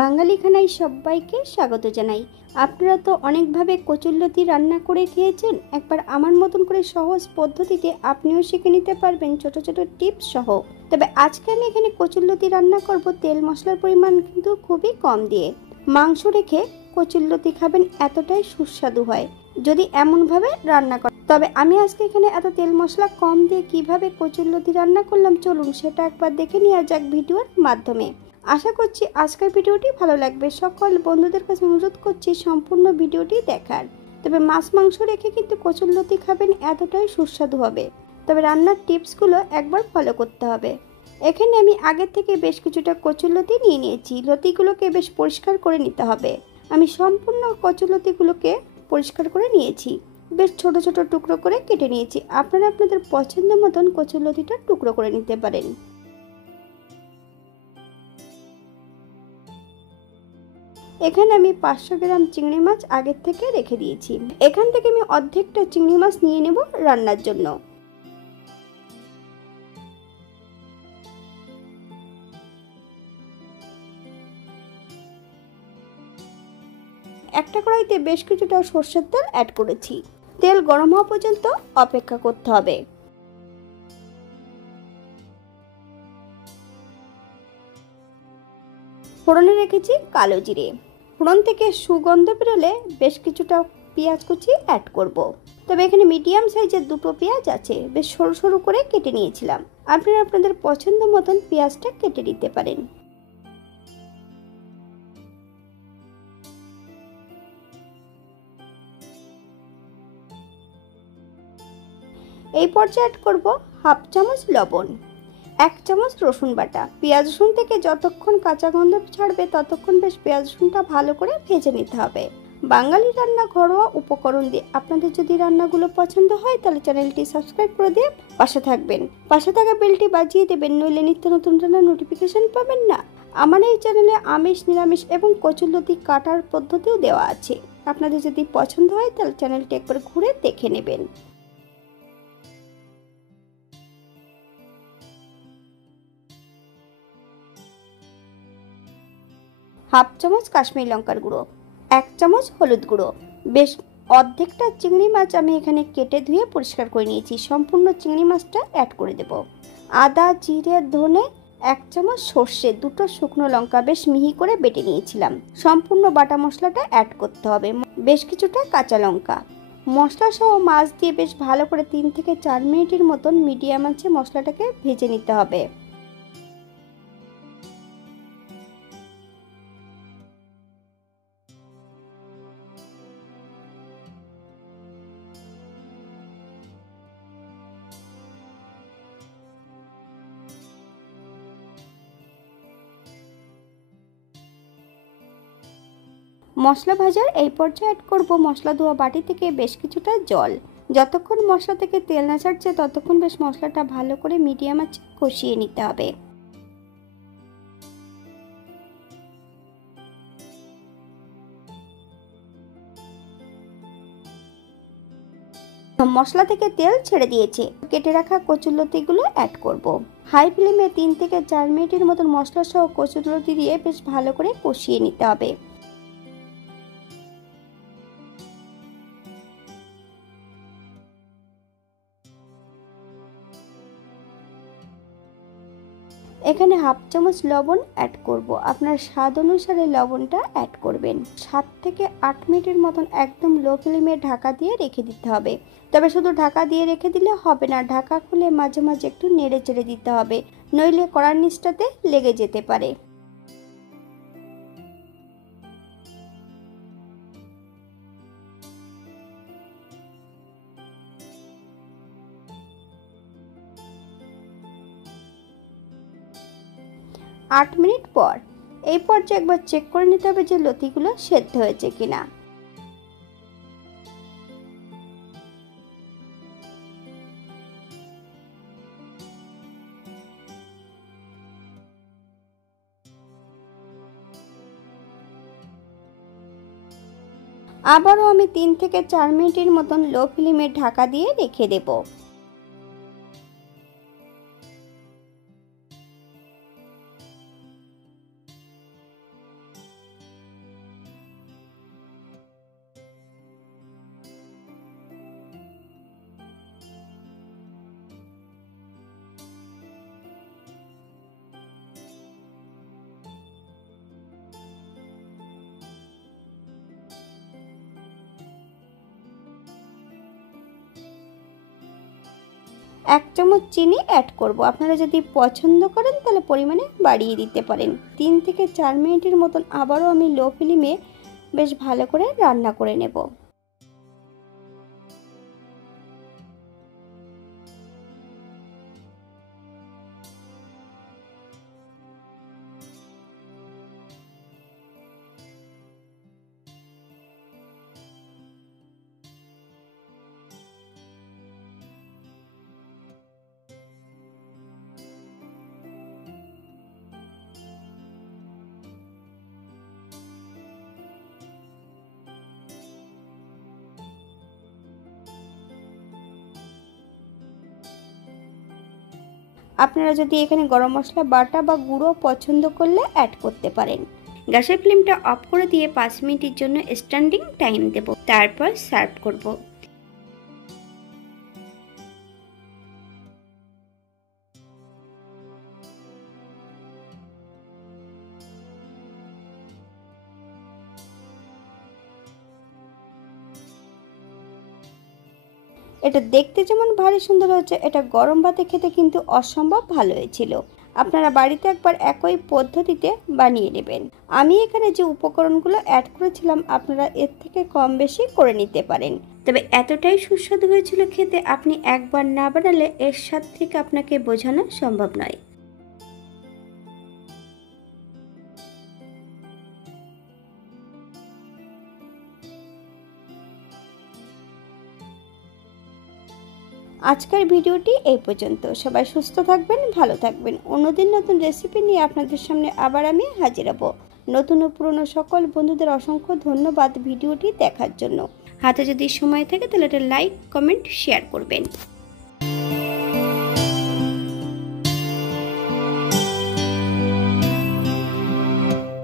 বাঙালি খানায় সবাইকে স্বাগত জানাই। আপনারা তো অনেকভাবে কচুরলতি রান্না করে খেয়েছেন। একবার আমার মতন করে সহজ পদ্ধতিতে আপনিও শিখে নিতে পারবেন ছোট ছোট টিপস সহ। তবে আজকে আমি এখানে কচুরলতি রান্না করব তেল মশলার পরিমাণ কিন্তু খুবই কম দিয়ে। মাংস রেখে কচুরলতি খাবেন, এতটাই সুস্বাদু হয় যদি এমনভাবে রান্না করেন। তবে আমি আজকে এখানে এত তেল মশলা কম দিয়ে কিভাবে কচুরলতি রান্না করলাম, চলুন সেটা একবার দেখে নেওয়া যাক ভিডিওর মাধ্যমে। আশা করছি আজকের ভিডিওটি ভালো লাগবে। সকল বন্ধুদের কাছে অনুরোধ করছি সম্পূর্ণ ভিডিওটি দেখার। তবে মাছ মাংস রেখে কিন্তু কচুরলতি খাবেন, এতটাই সুস্বাদু হবে। তবে রান্নার টিপসগুলো একবার ফলো করতে হবে। এখানে আমি আগে থেকে বেশ কিছুটা কচুরলতি নিয়ে নিয়েছি। লতিগুলোকে বেশ পরিষ্কার করে নিতে হবে। আমি সম্পূর্ণ কচুরলতিগুলোকে পরিষ্কার করে নিয়েছি, বেশ ছোট ছোট টুকরো করে কেটে নিয়েছি। আপনারা আপনাদের পছন্দ মতন কচুরলতিটা টুকরো করে নিতে পারেন। এখানে আমি 500 গ্রাম চিংড়ি মাছ আগের থেকে রেখে দিয়েছি। এখান থেকে আমি অর্ধেকটা চিংড়ি মাছ নিয়ে নেব রান্নার জন্য। একটা কড়াইতে বেশ কিছুটা সরষের তেল অ্যাড করেছি। তেল গরম হওয়া পর্যন্ত অপেক্ষা করতে হবে। ফোড়নে রেখেছি কালো জিরে। ফোড়ন থেকে সুগন্ধ বেরোলে বেশ কিছুটা পেঁয়াজ কুচি অ্যাড করব। তবে এখানে মিডিয়াম সাইজের দুটো পেঁয়াজ আছে, বেশ সরু সরু করে কেটে নিয়েছিলাম। আপনারা আপনাদের পছন্দ মতন পেঁয়াজটা কেটে নিতে পারেন। এই পর্যায়ে অ্যাড করব হাফ চামচ লবণ, 1 চামচ রসুন বাটা। পেঁয়াজ রসুন থেকে যতক্ষণ কাঁচা গন্ধ ছাড়বে ততক্ষণ বেশ পেঁয়াজ রসুনটা ভালো করে ভেজে নিতে হবে। বাঙালি রান্না ঘরোয়া উপকরণ দিয়ে। আপনাদের যদি রান্নাগুলো পছন্দ হয় তাহলে চ্যানেলটি সাবস্ক্রাইব করে দিয়ে পাশে থাকবেন। পাশে থাকা বেলটি বাজিয়ে দেবেন, নইলে নিত্য নতুন রান্নার নোটিফিকেশন পাবেন না। আমার এই চ্যানেলে আমিষ, নিরামিষ এবং কচুরলতি কাটার পদ্ধতিও দেওয়া আছে। আপনাদের যদি পছন্দ হয় তাহলে চ্যানেলটি একবার ঘুরে দেখে নেবেন। হাফ চামচ কাশ্মীরি লঙ্কার গুঁড়ো, 1 চামচ হলুদ গুঁড়ো। বেশ অর্ধেকটা চিংড়ি মাছ আমি এখানে কেটে ধুয়ে পরিষ্কার করে নিয়েছি। সম্পূর্ণ চিংড়ি মাছটা অ্যাড করে দেব। আদা, জিরে, ধনে, 1 চামচ সর্ষে, 2টো শুকনো লঙ্কা বেশ মিহি করে বেটে নিয়েছিলাম। সম্পূর্ণ বাটা মশলাটা অ্যাড করতে হবে। বেশ কিছুটা কাঁচা লঙ্কা। মশলা সহ মাছ দিয়ে বেশ ভালো করে 3 থেকে 4 মিনিটের মতন মিডিয়াম আঁচে মশলাটাকে ভেজে নিতে হবে। মশলা ভাজার এই পর্যায়ে অ্যাড করব মশলা ধোয়া বাটি থেকে বেশ কিছুটা জল। যতক্ষণ মশলা থেকে তেল না ছাড়ছে ততক্ষণ বেশ মশলাটা ভালো করে মিডিয়াম আঁচে কষিয়ে নিতে হবে। মশলা থেকে তেল ছেড়ে দিয়েছে। কেটে রাখা কচুরলতিগুলো অ্যাড করব। হাই ফ্লেমে 3 থেকে 4 মিনিটের মতন মশলা সহ কচুরলতি দিয়ে বেশ ভালো করে কষিয়ে নিতে হবে। এখানে হাফ চামচ লবণ অ্যাড করব। আপনার স্বাদ অনুসারে লবণটা অ্যাড করবেন। 7 থেকে 8 মিনিটের মতন একদম লো ফ্লেমে ঢাকা দিয়ে রেখে দিতে হবে। তবে শুধু ঢাকা দিয়ে রেখে দিলে হবে না, ঢাকা খুলে মাঝে মাঝে একটু নেড়ে চেড়ে দিতে হবে, নইলে কড়ার নিচটাতে লেগে যেতে পারে। 8 মিনিট পর এই পর্যায়ে একবার চেক করে নিতে হবে যে লতিগুলো সেদ্ধ হয়েছে কিনা। আবারও আমি 3 থেকে 4 মিনিটের মতন লো ফ্লেমে ঢাকা দিয়ে রেখে দেব। 1 চামচ চিনি অ্যাড করব। আপনারা যদি পছন্দ করেন তাহলে পরিমাণে বাড়িয়ে দিতে পারেন। 3 থেকে 4 মিনিটের মতন আবারও আমি লো ফ্লেমে বেশ ভালো করে রান্না করে নেব। আপনারা যদি এখানে গরম মশলা বাটা বা গুঁড়ো পছন্দ করলে অ্যাড করতে পারেন। গ্যাসের ফ্লেমটা অফ করে দিয়ে 5 মিনিটের জন্য স্ট্যান্ডিং টাইম দেব, তারপর সার্ভ করব। এটা দেখতে যেমন ভারী সুন্দর হচ্ছে, এটা গরম ভাতে খেতে কিন্তু অসম্ভব ভালো হয়েছিল। আপনারা বাড়িতে একবার একই পদ্ধতিতে বানিয়ে নেবেন। আমি এখানে যে উপকরণগুলো অ্যাড করেছিলাম আপনারা এর থেকে কম বেশি করে নিতে পারেন। তবে এতটাই সুস্বাদু হয়েছিল খেতে, আপনি একবার না বানালে এর স্বাদ থেকে আপনাকে বোঝানো সম্ভব নয়। আজকের ভিডিওটি এই পর্যন্ত। সবাই সুস্থ থাকবেন, ভালো থাকবেন। অন্যদিন নতুন রেসিপি নিয়ে আপনাদের সামনে আবার আমি হাজির হব। নতুন ও পুরনো সকল বন্ধুদের অসংখ্য ধন্যবাদ ভিডিওটি দেখার জন্য। হাতে যদি সময় থাকে তাহলে একটা লাইক, কমেন্ট, শেয়ার করবেন।